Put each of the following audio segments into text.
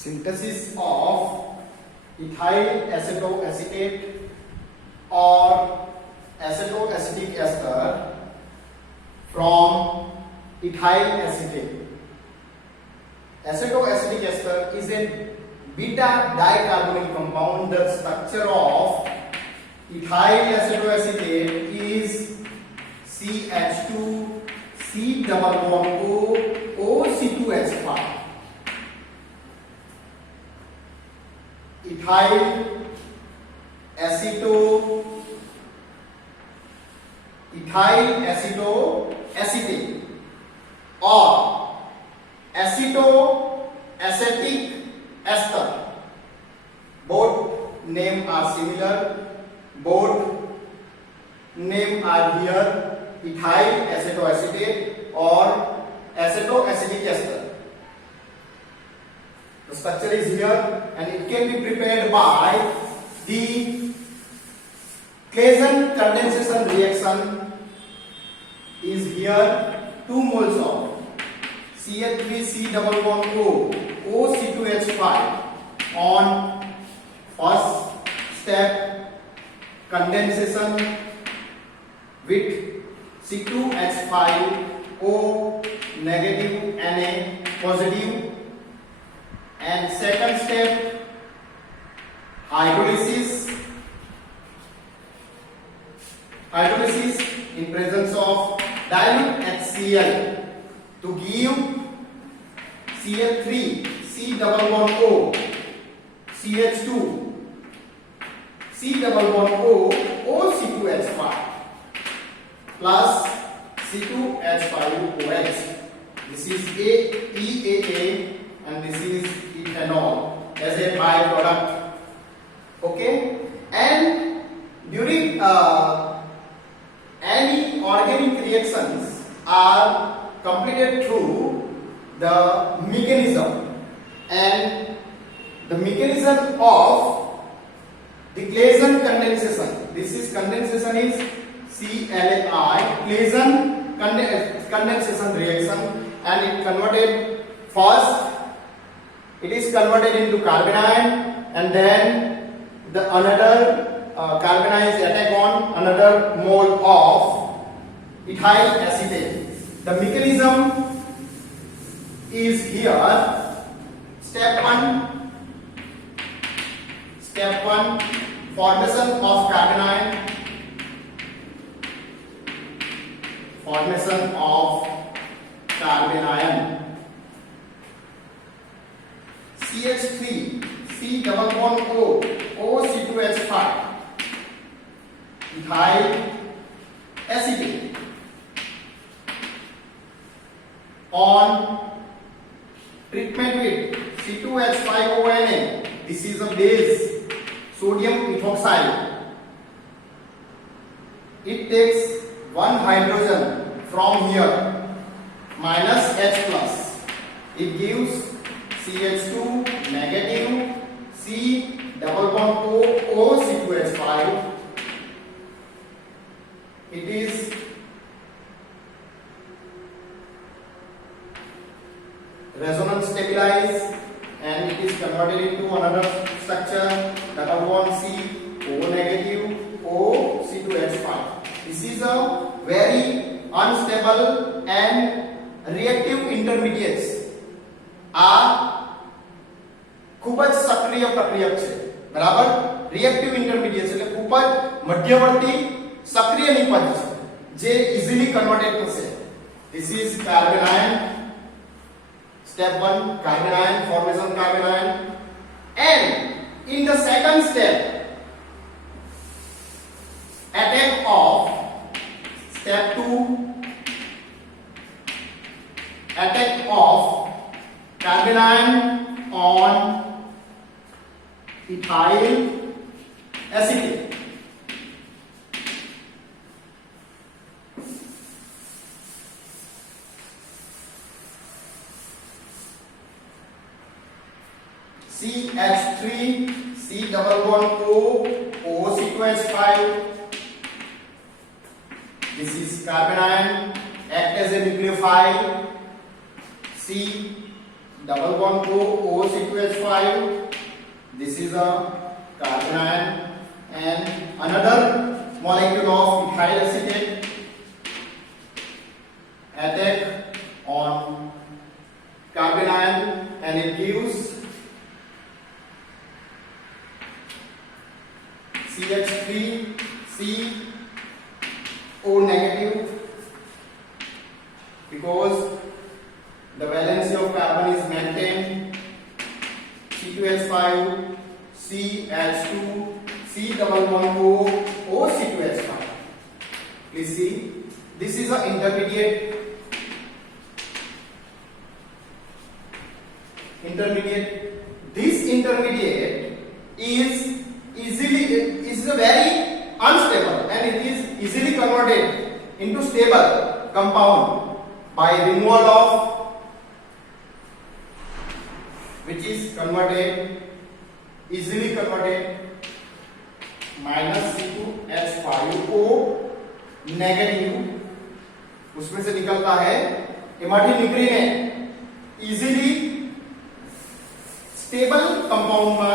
synthesis of ethyl acetoacetate or acetoacetic ester from ethyl acetate. Acetoacetic ester is a beta dicarbonyl compound. The structure of ethyl acetoacetate is CH2 C double bond O OC2H5. ethyl acetoacetate or acetoacetic ester. Both name are similar. Both name are here ethyl acetoacetate or acetoacetic ester. The structure is here and it can be prepared by the Claisen condensation reaction. Is here 2 moles of CH3C double bond O OC2H5 on first step condensation with C2H5O negative Na positive, and second step hydrolysis in presence of dilute HCl to give CH3 C double bond O CH2 C double bond O OC2H5 plus C2H5OH. This is EAA and this is ethanol as a byproduct. Okay, and during any organic reactions are completed through the mechanism, and the mechanism of the Claisen condensation. This is condensation is CLAI, Claisen condensation reaction, and it converted first. It is converted into carbanion, and then the another carbonized attack on another mole of ethyl acetate. The mechanism is here. Step 1 formation of carbanion. CH3 C double bond O OC2H5 ethyl acetate on treatment with C2H5ONA. This is a base, sodium ethoxide. It takes one hydrogen from here minus H plus. It gives CH2 negative C double bond O OC2H5. It is resonance stabilized and it is converted into another structure, double bond C O negative OC2H5. This is a very unstable and reactive intermediates. આ ખૂબ જ સક્રિય પ્રક્રિયક છે, બરાબર. Reactive intermediate એટલે ખૂબ જ મધ્યવર્તી સક્રિય નિપજ છે જે ઇઝીલી કન્વર્ટેડ થશે. This is carbanion. Step 1 carbanion, formation carbanion, and in the second step attack of step 2 attack of carbanion on ethyl acetate. CH3 C double bond O OC2H5. This is carbanion, act as a nucleophile. C double bond O(C2H5). This is a carbon ion, and another molecule of ethyl acetate attack on carbon ion, and it gives CH3CO negative, because the valency of carbon is maintained. C2H5, CH2, C double bond O, C2H5. Please see, this is an intermediate. This intermediate is a very unstable, and it is easily converted into stable compound by removal of, which is easily converted -C2H5O negative, उसमें से निकलता है इमाटिनिक्रिन है easily stable કમ્પાઉન્ડમાં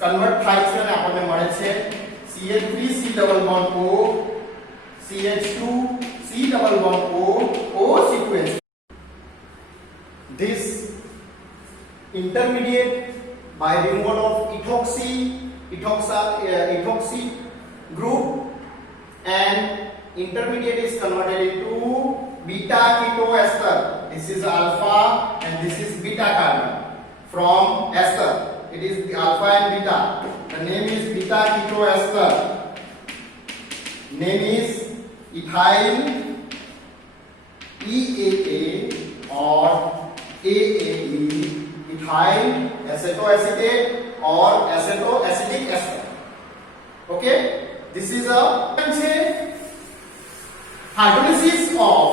convert થાય છે અને આપણને મળે છે CH3C double bond O, CH2 C double bond O sequence. This intermediate, by removal of ethoxy group, and intermediate is converted into beta ketoester. This is alpha and this is beta carbon from ester. It is the alpha and beta. The name is beta ketoester. Name is ethyl EAA or AAE, ethyl acetoacetate or acetoacetic ester. Okay, this is a hydrolysis of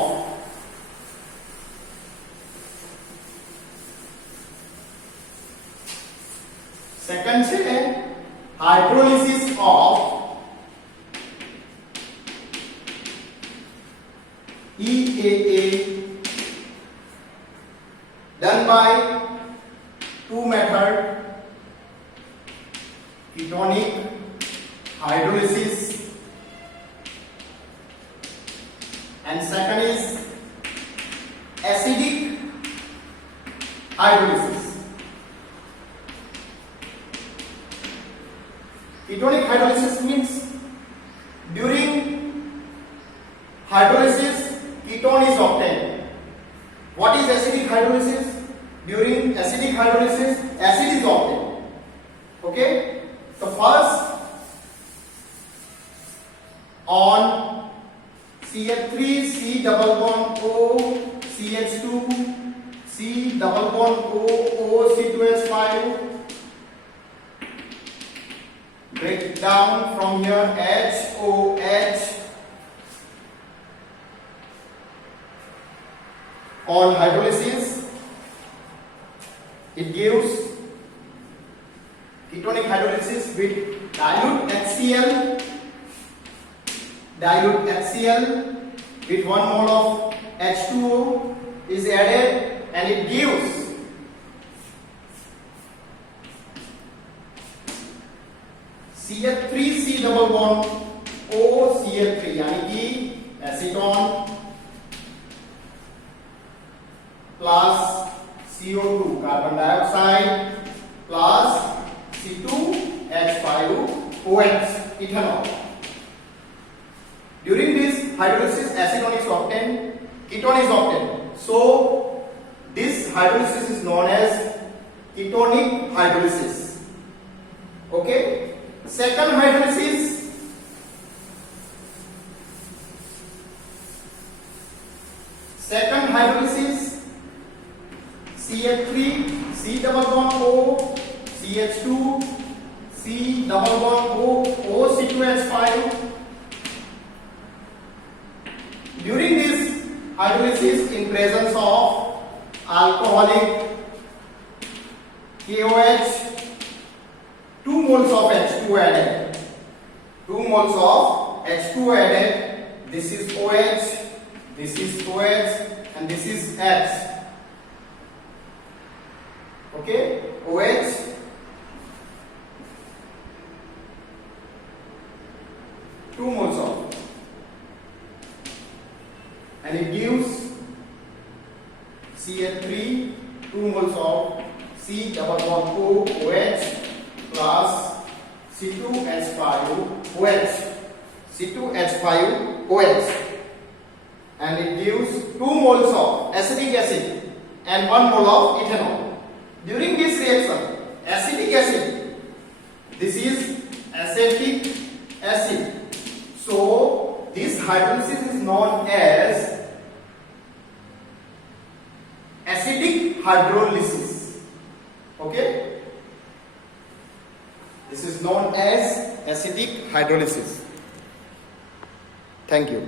second है hydrolysis of EAA done by two methods, ketonic hydrolysis and second is acidic hydrolysis. Ketonic hydrolysis means during hydrolysis ketone is obtained. What is acidic hydrolysis? During acidic hydrolysis acid is obtained. Okay, so first on CH3 C double bond O, CH2 C double bond O C2H5, break down from here HOH. On hydrolysis it gives ketonic hydrolysis with dilute HCl with 1 mole of H2O is added, and it gives CH3C double bond OCl3 यानी कि acetone plus CO2 carbon dioxide plus C2H5OH ethanol. During this hydrolysis acetone is obtained, ketone is obtained. So this hydrolysis is known as ketonic hydrolysis. Okay, second hydrolysis CH3 C double bond O, CH2 C double bond O C2H5. During this hydrolysis, in presence of alcoholic KOH, 2 moles of H2 added. 2 moles of H2 added. This is OH, this is OH, and this is H. Okay, OH, 2 moles of, and it gives CH3, 2 moles of C double bond O OH plus C2H5 OH, C2H5 OH, and it gives 2 moles of acetic acid and 1 mole of ethanol. During this reaction, acetic acid, this is acetic acid, so this hydrolysis is known as acidic hydrolysis. Okay, this is known as acidic hydrolysis. Thank you.